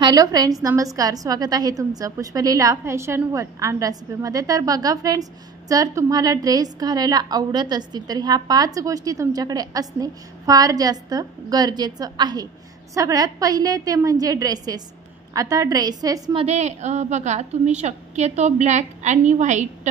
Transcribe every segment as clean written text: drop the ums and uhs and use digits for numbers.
Hello friends, नमस्कार. स्वागत आहे तुमचं पुष्पलीला फॅशन वर्ल्ड आणि रेसिपीमध्ये. तर बघा फ्रेंड्स, जर तुम्हाला ड्रेस घालायला आवडत असतील तर ह्या 5 गोष्टी तुमच्याकडे असणे फार जास्त गरजेचं आहे. सगळ्यात पहिले ते म्हणजे ड्रेसेस. आता ड्रेसेसमध्ये बघा, तुम्ही शक्यतो ब्लॅक आणि व्हाईट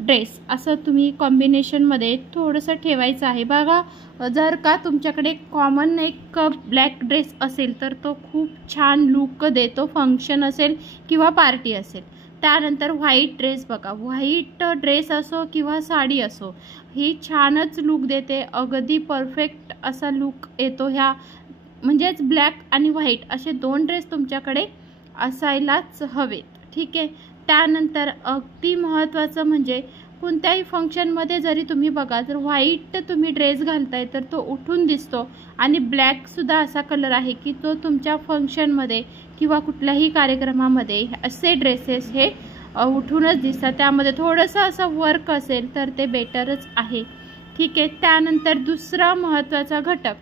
ड्रेस असं तुम्ही कॉम्बिनेशनमध्ये थोडंसं ठेवायचं आहे. बघा, जर का तुमच्याकडे कॉमन एक ब्लॅक ड्रेस असेल तर तो खूप छान लुक देतो, फंक्शन असेल किंवा पार्टी असेल. त्यानंतर व्हाईट ड्रेस बघा, व्हाईट ड्रेस असो किंवा साडी असो, ही छानच लुक देते, अगदी परफेक्ट असा लुक येतो. ह्या म्हणजेच ब्लॅक आणि व्हाईट असे 2 ड्रेस तुमच्याकडे असायलाच हवेत. ठीक आहे. त्यानंतर अगदी महत्त्वाचं म्हणजे कोणत्याही फंक्शनमध्ये जरी तुम्ही बघा, जर व्हाईट तुम्ही ड्रेस घालताय तर तो उठून दिसतो, आणि ब्लॅकसुद्धा असा कलर आहे की तो तुमच्या फंक्शनमध्ये किंवा कुठल्याही कार्यक्रमामध्ये असे ड्रेसेस हे उठूनच दिसतात. त्यामध्ये थोडंसं असं वर्क असेल तर ते बेटरच आहे. ठीक आहे. त्यानंतर दुसरा महत्त्वाचा घटक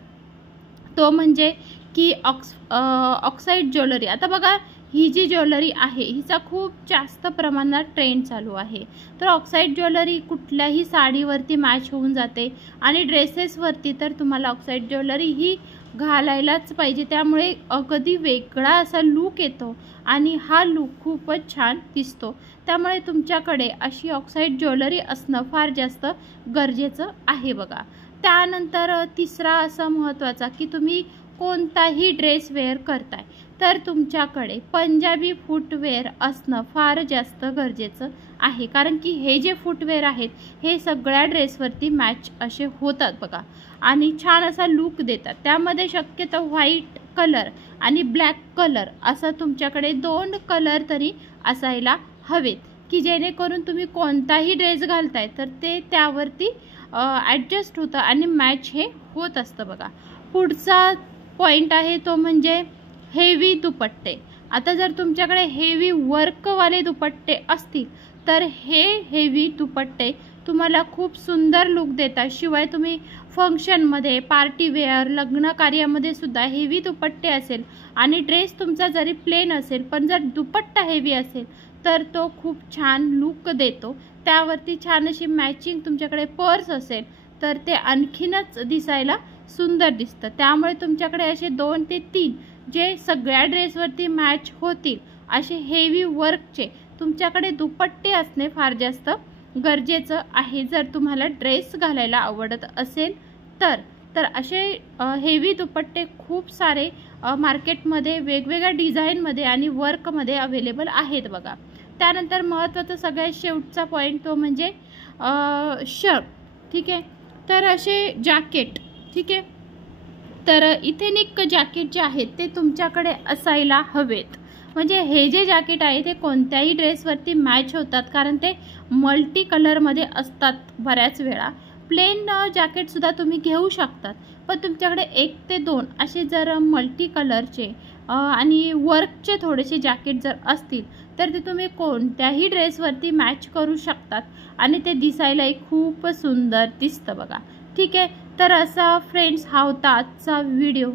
तो म्हणजे की ऑक्साईड ज्वेलरी. आता बघा, ही जी ज्वेलरी आहे हिचा खूप जास्त प्रमाणात ट्रेंड चालू आहे. तर ऑक्साईड ज्वेलरी कुठल्याही साडीवरती मॅच होऊन जाते, आणि ड्रेसेसवरती तर तुम्हाला ऑक्साईड ज्वेलरी ही घालायलाच पाहिजे. त्यामुळे अगदी वेगळा असा लूक येतो आणि हा लूक खूपच छान दिसतो. त्यामुळे तुमच्याकडे अशी ऑक्साईड ज्वेलरी असणं फार जास्त गरजेचं आहे बघा. त्यानंतर तिसरा असा महत्त्वाचा की तुम्ही कोणताही ड्रेस वेअर करताय तर तुमच्याकडे पंजाबी फूटवेअर असणं फार जास्त गरजेचं आहे. कारण की हे जे फूटवेअर आहेत हे सगळ्या ड्रेसवरती मॅच असे होतात बघा, आणि छान असा लूक देतात. त्यामध्ये शक्यतो व्हाईट कलर आणि ब्लॅक कलर असं तुमच्याकडे 2 कलर तरी असायला हवेत, की जेणेकरून तुम्ही कोणताही ड्रेस घालताय तर ते त्यावरती ॲडजस्ट होतं आणि मॅच हे होत असतं बघा. पुढचा पॉईंट आहे तो म्हणजे हेवी दुपट्टे. आता जर तुमच्याकडे हेवी वर्कवाले दुपट्टे असतील तर हे हेवी दुपट्टे तुम्हाला खूप सुंदर लुक देतात. शिवाय तुम्ही फंक्शनमध्ये, पार्टी वेअर, लग्न कार्यामध्ये सुद्धा हेवी दुपट्टे असेल आणि ड्रेस तुमचा जरी प्लेन असेल पण जर दुपट्टा हेवी असेल तर तो खूप छान लुक देतो. त्यावरती छान अशी मॅचिंग तुमच्याकडे पर्स असेल तर ते आणखीनच दिसायला सुंदर दिसतं. त्यामुळे तुमच्याकडे असे 2 ते 3 जे सगळ्या ड्रेसवरती मॅच होतील असे हेवी वर्कचे तुमच्याकडे दुपट्टे असणे फार जास्त गरजेचं आहे. जर तुम्हाला ड्रेस घालायला आवडत असेल तर असे हेवी दुपट्टे खूप सारे मार्केटमध्ये वेगवेगळ्या डिझाईनमध्ये आणि वर्कमध्ये अवेलेबल आहेत बघा. त्यानंतर महत्त्वाचा सगळ्यात शेवटचा पॉईंट तो म्हणजे शर्ट. ठीक आहे. तर असे जॅकेट. ठीक आहे. तर इथेनिक जॅकेट जे आहेत ते तुमच्याकडे असायला हवेत. म्हणजे हे जे जॅकेट आहे ते कोणत्याही ड्रेसवरती मॅच होतात, कारण ते मल्टी कलरमध्ये असतात. बऱ्याच वेळा प्लेन जॅकेटसुद्धा तुम्ही घेऊ शकतात, पण तुमच्याकडे 1 ते 2 असे जर मल्टी कलरचे आणि वर्कचे थोडेसे जॅकेट जर असतील तर ते तुम्ही कोणत्याही ड्रेसवरती मॅच करू शकतात आणि ते दिसायलाही खूप सुंदर दिसतं बघा. ठीक आहे. तर असा फ्रेंड्स हा होता आजचा व्हिडिओ.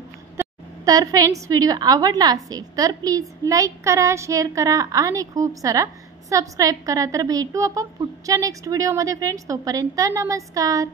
तर फ्रेंड्स, व्हिडिओ आवडला असेल तर प्लीज लाईक करा, शेअर करा आणि खूप सारा सबस्क्राईब करा. तर भेटू आपण पुढच्या नेक्स्ट व्हिडिओमध्ये फ्रेंड्स. तोपर्यंत नमस्कार.